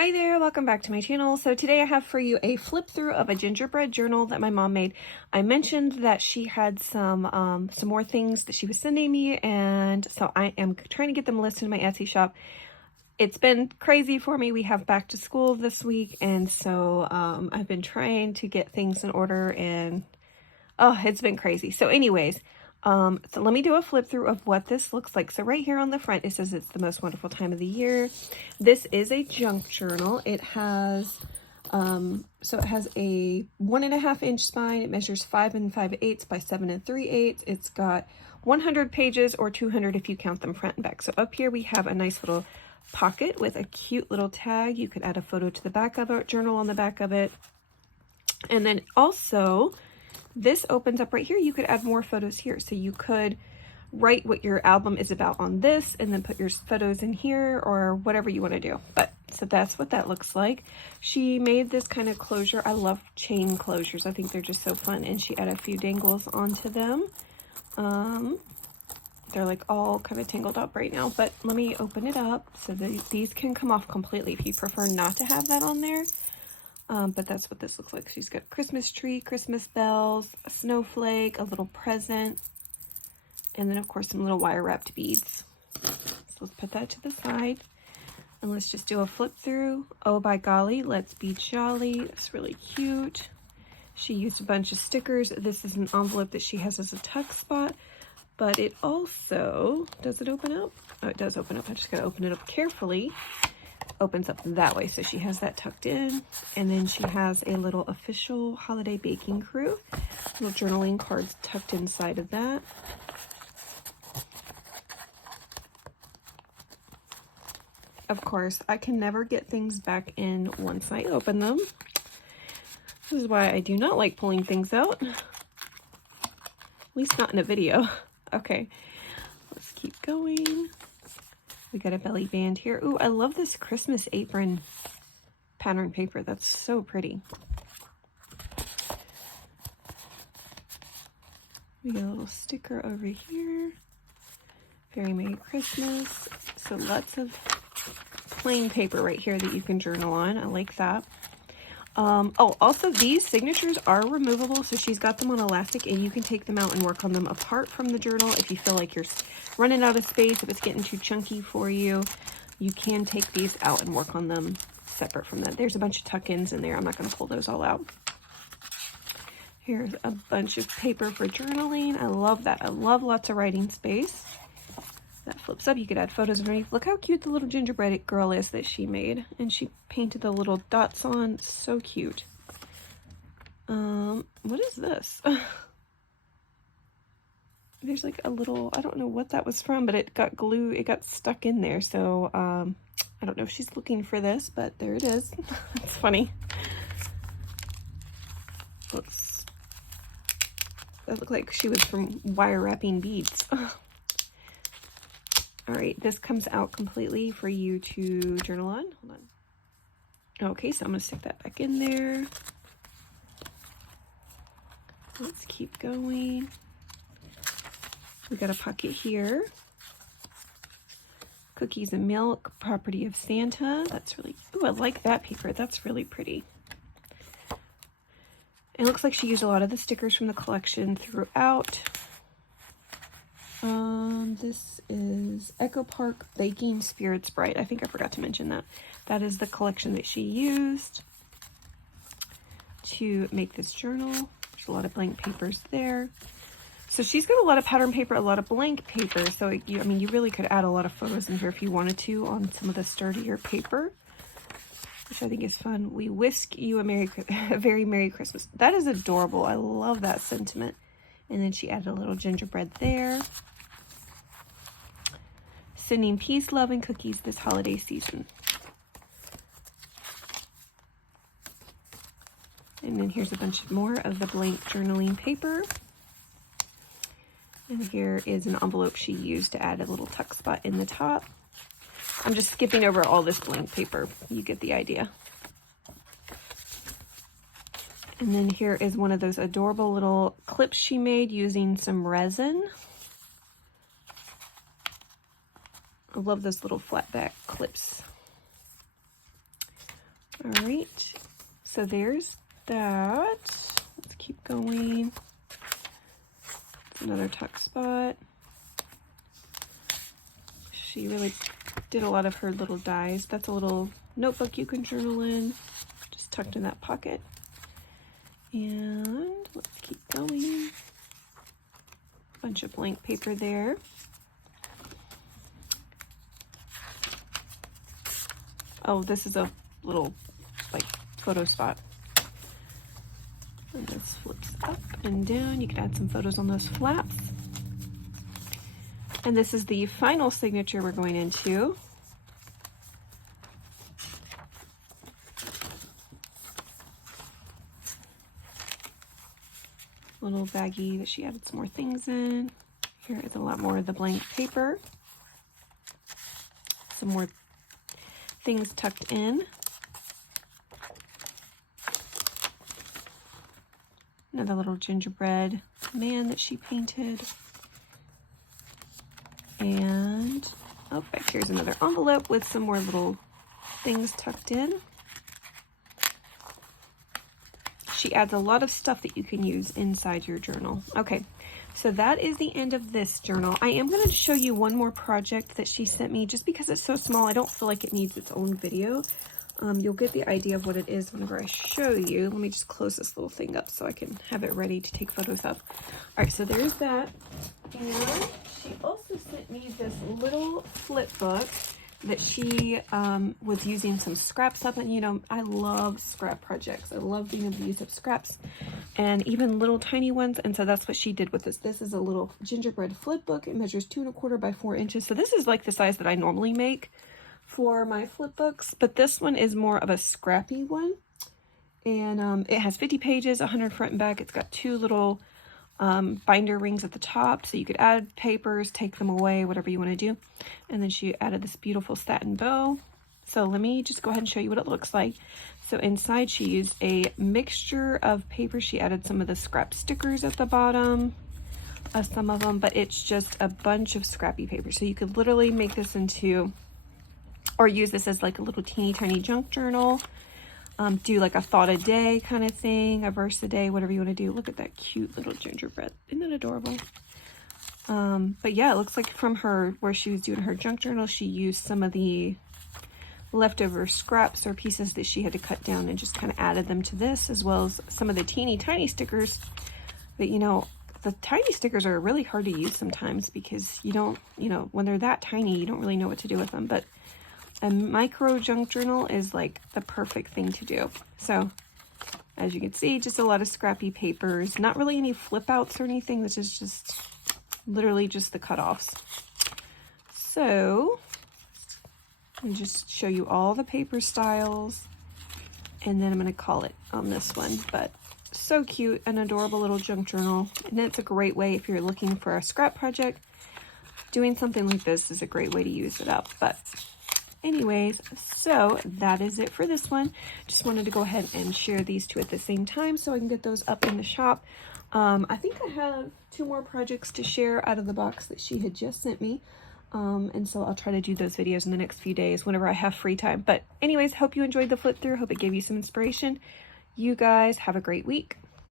Hi there, welcome back to my channel. So today I have for you a flip through of a gingerbread journal that my mom made. I mentioned that she had some more things that she was sending me, and so I am trying to get them listed in my Etsy shop. It's been crazy for me. We have back to school this week, and so I've been trying to get things in order, and oh, it's been crazy. So anyways, so let me do a flip through of what this looks like. So right here on the front, it says it's the most wonderful time of the year. This is a junk journal. It has, so it has a 1.5 inch spine. It measures 5 5/8 by 7 3/8. It's got 100 pages, or 200 if you count them front and back. So up here we have a nice little pocket with a cute little tag. You could add a photo to the back of it, journal on the back of it. And then also, this opens up right here. You could add more photos here. So you could write what your album is about on this and then put your photos in here, or whatever you want to do. But so that's what that looks like. She made this kind of closure. I love chain closures. I think they're just so fun. And she added a few dangles onto them. They're like all kind of tangled up right now, but let me open it up. So these can come off completely if you prefer not to have that on there. But that's what this looks like. She's got a Christmas tree, Christmas bells, a snowflake, a little present, and then of course some little wire wrapped beads. So let's put that to the side, and let's just do a flip through. Oh by golly, let's be jolly. It's really cute. She used a bunch of stickers. This is an envelope that she has as a tuck spot, but it also, does it open up? Oh, it does open up. I just gotta open it up carefully. Opens up that way, so she has that tucked in, and then she has a little official holiday baking crew, little journaling cards tucked inside of that. Of course, I can never get things back in once I open them. This is why I do not like pulling things out, at least not in a video. Okay, let's keep going. We got a belly band here. Ooh, I love this Christmas apron pattern paper. That's so pretty. We got a little sticker over here. Very Merry Christmas. So lots of plain paper right here that you can journal on. I like that. Oh, also these signatures are removable, so she's got them on elastic, and you can take them out and work on them apart from the journal if you feel like you're running out of space, if it's getting too chunky for you. You can take these out and work on them separate from that. There's a bunch of tuck-ins in there. I'm not going to pull those all out. Here's a bunch of paper for journaling. I love that. I love lots of writing space. That flips up. You could add photos underneath. Look how cute the little gingerbread girl is that she made, and she painted the little dots on. So cute. What is this? There's like a little, I don't know what that was from, but it got glue, it got stuck in there. So I don't know if she's looking for this, but there it is. It's funny. That looked like she was from wire wrapping beads. All right, this comes out completely for you to journal on. Hold on. Okay, so I'm gonna stick that back in there. Let's keep going. We got a pocket here. Cookies and milk, property of Santa. That's really, ooh, I like that paper. That's really pretty. It looks like she used a lot of the stickers from the collection throughout. This is Echo Park Baking Spirits Bright. I think I forgot to mention that. That is the collection that she used to make this journal. There's a lot of blank papers there. So she's got a lot of pattern paper, a lot of blank paper. So, I mean, you really could add a lot of photos in here if you wanted to on some of the sturdier paper, which I think is fun. We whisk you a very Merry Christmas. That is adorable. I love that sentiment. And then she added a little gingerbread there. Sending peace, love, and cookies this holiday season. And then here's a bunch more of the blank journaling paper. And here is an envelope she used to add a little tuck spot in the top. I'm just skipping over all this blank paper. You get the idea. And then here is one of those adorable little clips she made using some resin. I love those little flat back clips. All right, so there's that. Let's keep going. Another tuck spot. She really did a lot of her little dies. That's a little notebook you can journal in, just tucked in that pocket. And let's keep going. Bunch of blank paper there. Oh, this is a little like photo spot. And this flips up and down. You can add some photos on those flaps. And this is the final signature we're going into. Little baggie that she added some more things in. Here is a lot more of the blank paper. Some more things tucked in. Another little gingerbread man that she painted. And, oh, back here's another envelope with some more little things tucked in. She adds a lot of stuff that you can use inside your journal. Okay, so that is the end of this journal. I am going to show you one more project that she sent me. Just because it's so small, I don't feel like it needs its own video. You'll get the idea of what it is whenever I show you. Let me just close this little thing up so I can have it ready to take photos of. All right, so there's that. And she also sent me this little flip book that she was using some scraps up. And you know, I love scrap projects. I love being able to use up scraps and even little tiny ones. And so that's what she did with this. This is a little gingerbread flip book. It measures 2 1/4 by 4 inches. So this is like the size that I normally make for my flip books, but this one is more of a scrappy one. And it has 50 pages, 100 front and back. It's got 2 little binder rings at the top, so you could add papers, take them away, whatever you want to do. And then she added this beautiful satin bow. So let me just go ahead and show you what it looks like. So inside she used a mixture of paper. She added some of the scrap stickers at the bottom, some of them, but it's just a bunch of scrappy paper. So you could literally make this into, or use this as like a little teeny tiny junk journal. Do like a thought a day kind of thing, a verse a day, whatever you want to do. Look at that cute little gingerbread. Isn't that adorable? But yeah, it looks like from her, where she was doing her junk journal, she used some of the leftover scraps or pieces that she had to cut down and just kind of added them to this, as well as some of the teeny tiny stickers that, you know, the tiny stickers are really hard to use sometimes because you don't, you know, when they're that tiny, you don't really know what to do with them. But a micro junk journal is like the perfect thing to do. So as you can see, just a lot of scrappy papers, not really any flip outs or anything. This is just literally just the cutoffs. So I'll just show you all the paper styles, and then I'm going to call it on this one. But so cute, an adorable little junk journal. And it's a great way if you're looking for a scrap project. Doing something like this is a great way to use it up. But anyways, so that is it for this one. Just wanted to go ahead and share these two at the same time so I can get those up in the shop. I think I have 2 more projects to share out of the box that she had just sent me. And so I'll try to do those videos in the next few days whenever I have free time. But anyways, hope you enjoyed the flip through. Hope it gave you some inspiration. You guys have a great week.